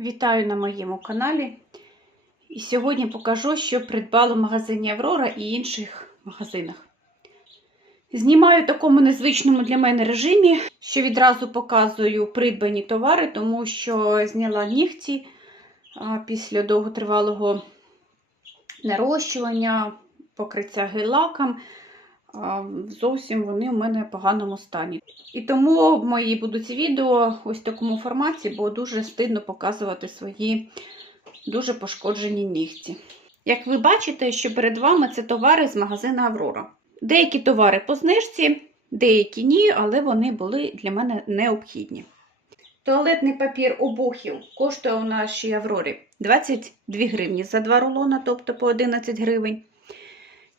Вітаю на моєму каналі. І сьогодні покажу, що придбала в магазині Аврора і інших магазинах. Знімаю в такому незвичному для мене режимі, що відразу показую придбані товари, тому що зняла нігті після довготривалого нарощування, покриття гель-лаком. Зовсім вони в мене в поганому стані. І тому мої будуть відео ось в такому форматі, бо дуже стидно показувати свої дуже пошкоджені нігті. Як ви бачите, що перед вами це товари з магазину Аврора. Деякі товари по знижці, деякі ні, але вони були для мене необхідні. Туалетний папір обухів коштує у нашій Аврорі 22 гривні за 2 рулона, тобто по 11 гривень.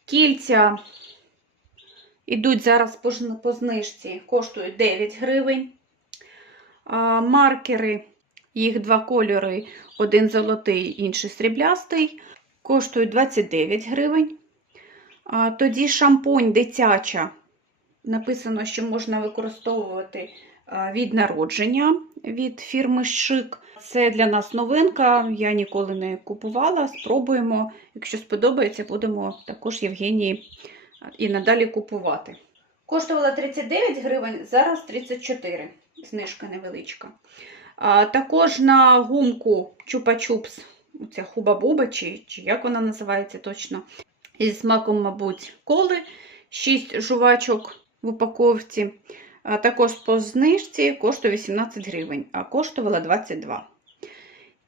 Кільця Ідуть зараз по знижці, коштують 9 гривень. Маркери, їх два кольори, один золотий, інший сріблястий, коштують 29 гривень. Тоді шампунь дитяча. Написано, що можна використовувати від народження від фірми Шик. Це для нас новинка, я ніколи не купувала. Спробуємо. Якщо сподобається, будемо також Євгенії і надалі купувати. Коштувала 39 гривень, зараз 34. Знижка невеличка. А, також на гумку чупа-чупс, ця хуба-буба, чи, чи як вона називається точно, із смаком, мабуть, коли 6 жувачок в упаковці. А, також по знижці коштує 18 гривень, а коштувала 22.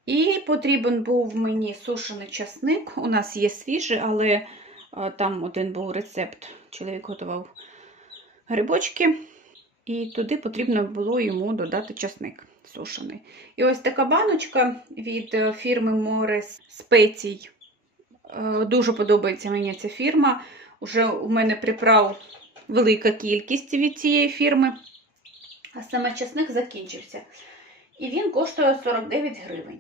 І потрібен був мені сушений часник. У нас є свіжий, але Там один був рецепт. Чоловік готував грибочки, і туди потрібно було йому додати часник сушений. І ось така баночка від е, фірми Морес Спецій. Е, Дуже подобається мені ця фірма. Уже у мене приправ велика кількість від цієї фірми, а саме часник закінчився. І він коштує 49 гривень.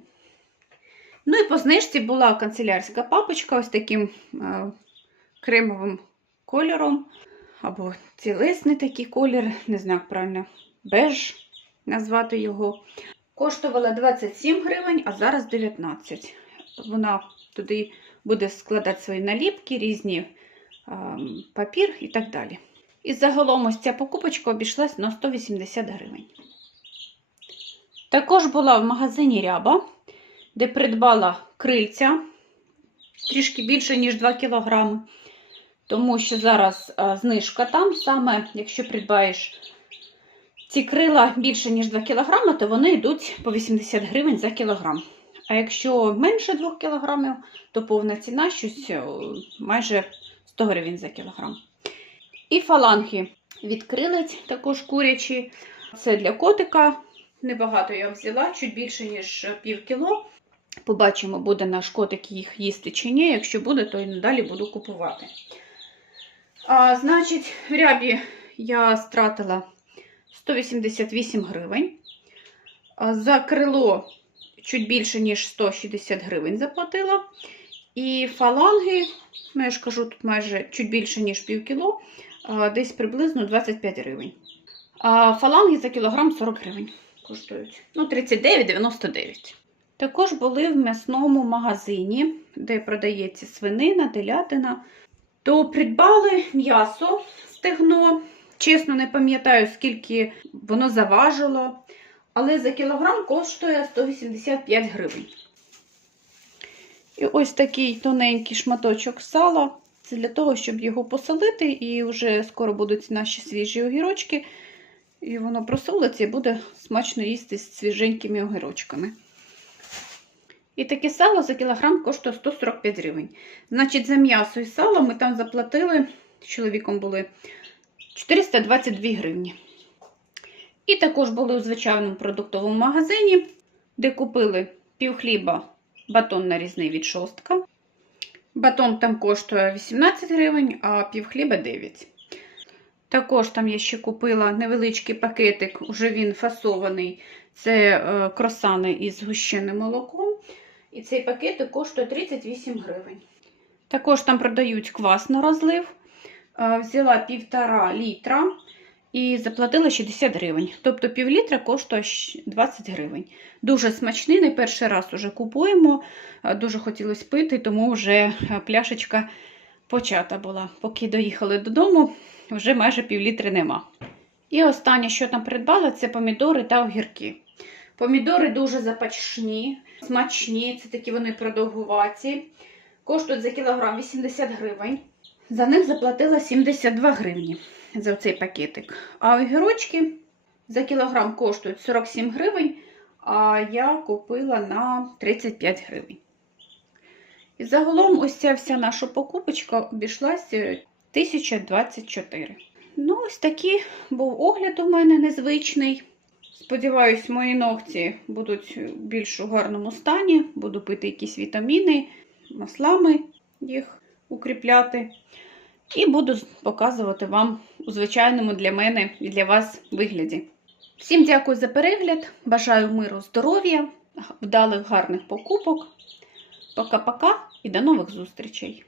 Ну і по знижці була канцелярська папочка, ось таким е, кремовим кольором, або цілесний такий колір, не знаю, правильно, беж назвати його. Коштувала 27 гривень, а зараз 19. Вона туди буде складати свої наліпки, різні а, папір і так далі. І загалом ось ця покупочка обійшлась на 180 гривень. Також була в магазині Ряба, де придбала крильця трішки більше, ніж 2 кілограми тому що зараз знижка там, саме якщо придбаєш ці крила більше, ніж 2 кг, то вони йдуть по 80 гривень за кілограм. А якщо менше 2 кг, то повна ціна щось майже 100 гривень за кілограм. І фаланги від крилець, також курячі. Це для котика. Небагато я взяла, чуть більше, ніж пів кіло. Побачимо, буде наш котик їх їсти чи ні. Якщо буде, то і надалі буду купувати. А, Значить, рябі я стратила 188 гривень. За крило чуть більше, ніж 160 гривень заплатила. І фаланги, ну я ж кажу, тут майже чуть більше, ніж пів кіло, десь приблизно 25 гривень. А фаланги за кілограм 40 гривень коштують. Ну, 39,99. Також були в м'ясному магазині, де продається свинина, телятина то придбали м'ясо стегно. Чесно, не пам'ятаю, скільки воно заважило, але за кілограм коштує 185 гривень. І ось такий тоненький шматочок сала. Це для того, щоб його посолити, і вже скоро будуть наші свіжі огірочки. І воно просолиться і буде смачно їсти з свіженькими огірочками. І таке сало за кілограм коштує 145 гривень. Значить, за м'ясо і сало ми там заплатили, з чоловіком були 422 гривні. І також були у звичайному продуктовому магазині, де купили пів хліба, батон нарізний від шостка. Батон там коштує 18 гривень, а пів хліба 9. Також там я ще купила невеличкий пакетик, уже він фасований. Це е, кросани із згущеним молоком. І цей пакетик коштує 38 гривень. Також там продають квас на розлив. Е, Взяла півтора літра. і заплатила 60 гривень. Тобто пів літра коштує 20 гривень. Дуже смачний, не перший раз уже купуємо. Е, Дуже хотілося пити, тому вже е, пляшечка почата була. Поки доїхали додому, вже майже пів літри нема. І останнє, що там придбала, це помідори та огірки. Помідори дуже запачні, смачні, це такі вони продовгуваті. Коштують за кілограм 80 гривень. За них заплатила 72 гривні за цей пакетик. А огірочки за кілограм коштують 47 гривень, а я купила на 35 гривень. І загалом ось ця вся наша покупочка обійшлася 1024. Ну, ось такий був огляд у мене незвичний. Сподіваюсь, мої ногті будуть більш у гарному стані. Буду пити якісь вітаміни, маслами їх укріпляти. І буду показувати вам у звичайному для мене і для вас вигляді. Всім дякую за перегляд. Бажаю миру, здоров'я, вдалих гарних покупок. Пока-пока і до нових зустрічей!